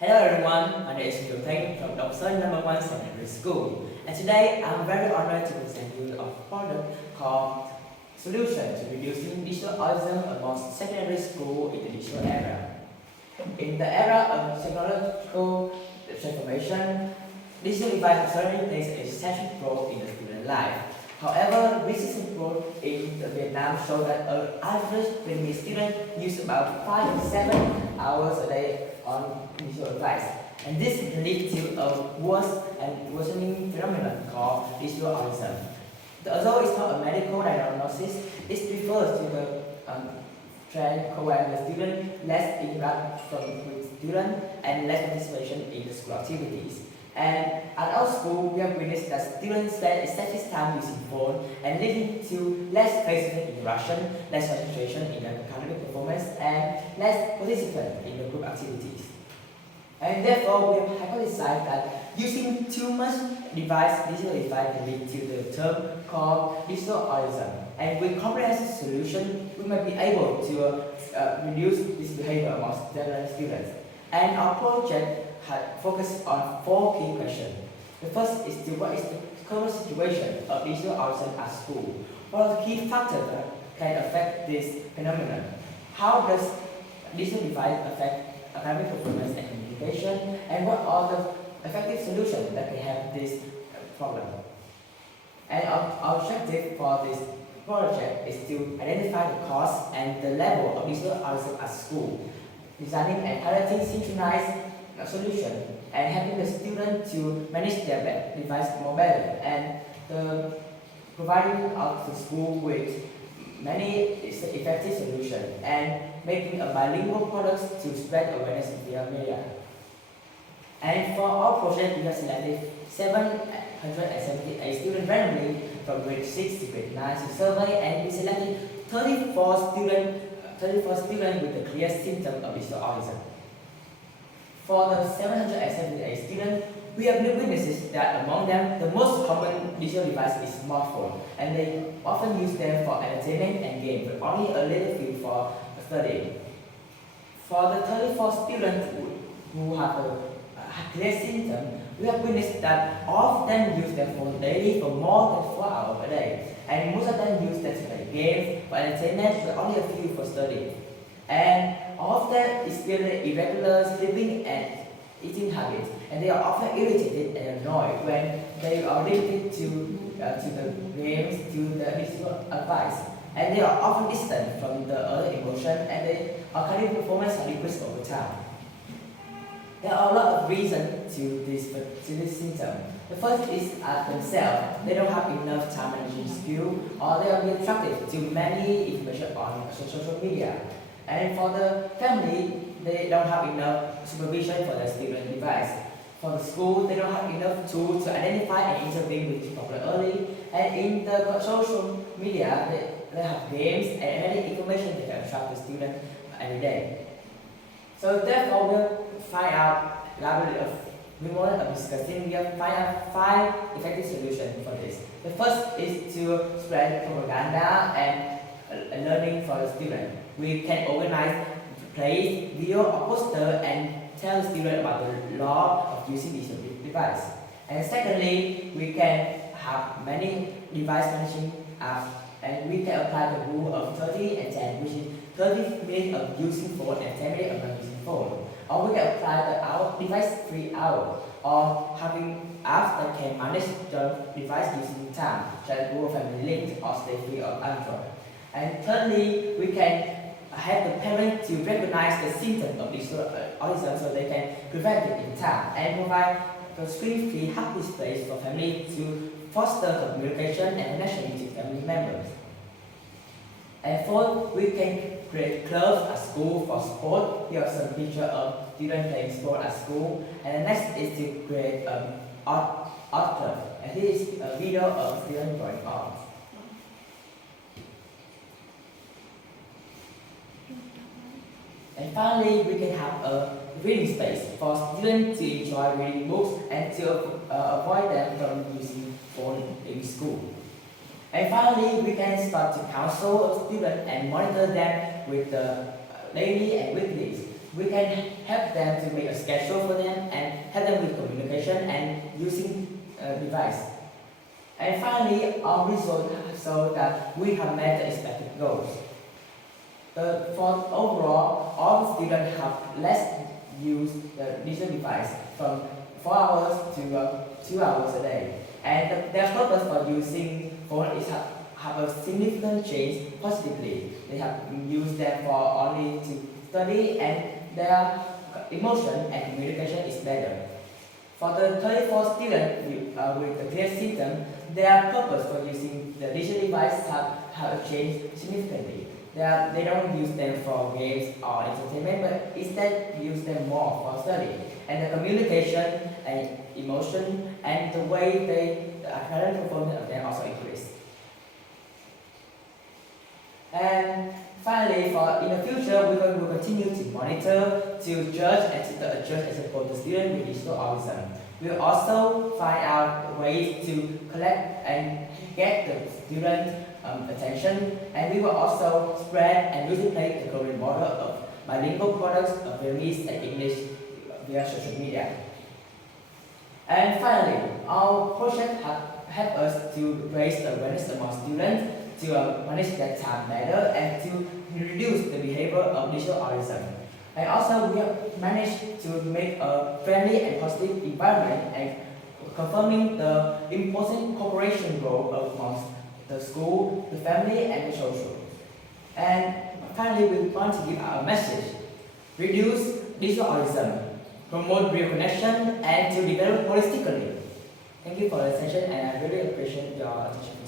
Hello everyone, my name is Thuyết from Doctor Number 1 Secondary School, and today I'm very honored to present you a product called Solution to Reducing Digital Autism Amongst Secondary School in the Digital Era. In the era of technological transformation, digital devices certainly plays a central role in the student life. However, recent report in Vietnam show that an average Vietnamese student use about 5 to 7 hours a day on digital device. And this leads to a worse and worsening phenomenon called digital autism. Although it's not a medical diagnosis, it refers to the trend where the student less interact with students and less participation in the school activities. And at our school, we have witnessed that students spend excessive time using phone and leading to less face-to-face interaction, less concentration in academic performance, and less participation in the group activities. And therefore, we have hypothesized that using too much digital device can lead to the term called digital autism. And with comprehensive solution, we might be able to reduce this behavior amongst students. And our project focused on 4 key questions. The first is what is the current situation of digital autism at school? What are the key factors that can affect this phenomenon? How does digital device affect academic performance and communication? And what are the effective solutions that can have this problem? And our objective for this project is to identify the cause and the level of digital autism at school, designing and piloting synchronized solution, and helping the student to manage their device more better, and providing the school with many effective solutions, and making a bilingual products to spread awareness via media. And for our project, we have selected 778 students randomly from grade 6 to grade 9 to survey, and we selected 34 students with a clear symptom of digital autism. For the 778 students, we have witnessed that among them, the most common digital device is smartphone, and they often use them for entertainment and game, but only a little few for study. For the 34 students who have a clear symptom, we have witnessed that all of them use their phone daily for more than 4 hours a day, and most of them use them to play games, for entertainment, but only a few for study. And all of them experience irregular sleeping and eating habits, and they are often irritated and annoyed when they are limited to the games, to the digital advice, and they are often distant from the other emotion, and their academic performance are decreased over time. There are a lot of reasons to this symptom. The first is themselves. They don't have enough time management skill, or they are distracted to many information on social media. And for the family, they don't have enough supervision for their student device. For the school, they don't have enough tools to identify and intervene with problem early. And in the social media, they have games and any information that can attract the student every day. So therefore, we'll find out we want to discussing. We have find out 5 effective solutions for this. The first is to spread propaganda and learning for the student. We can organize plays, video, or poster, and tell the student about the law of using digital device. And secondly, we can have many device managing apps, and we can apply the rule of 30 and 10, which is 30 minutes of using phone and 10 minutes of not using phone. Or we can apply the device-free hour, or having apps that can manage the device using time, such as Google Family Link or Stay Free or Android. And thirdly, we can help the parents to recognize the symptoms of digital autism so they can prevent it in time, and provide the screen-free HUD displays for families to foster communication and connection with family members. And fourth, we can create clubs at school for sport. Here are some pictures of students playing sport at school. And the next is to create art club. And here is a video of students drawing art. And finally, we can have a reading space for students to enjoy reading books and to avoid them from using phone in school. And finally, we can start to counsel students and monitor them with the daily and weeklies. We can help them to make a schedule for using device. And finally, our results show that we have met the expected goals. For overall, all the students have less use the digital device from 4 hours to 2 hours a day. And their purpose for using phone is have a significant change positively. They have used them for only to study, and their emotion and communication is better. For the 34 students with the clear symptom, their purpose for using the digital device have changed significantly. They don't use them for games or entertainment, but instead use them more for study. And the communication and emotion and the way the academic performance of them also increase. And finally, in the future, we will continue to monitor, to judge, and to adjust and support the student with digital autism. We will also find out ways to collect and get the student attention, and we will also spread and duplicate the current model of bilingual products of Vietnamese and English via social media. And finally, our project help us to raise awareness among students, to manage their time better, and to reduce the behavior of digital autism. And also, we have managed to make a friendly and positive environment, and confirming the important cooperation role amongst the school, the family, and the social. And finally, we want to give our message: reduce digital autism, promote real connection, and to develop holistically. Thank you for the attention, and I really appreciate your attention.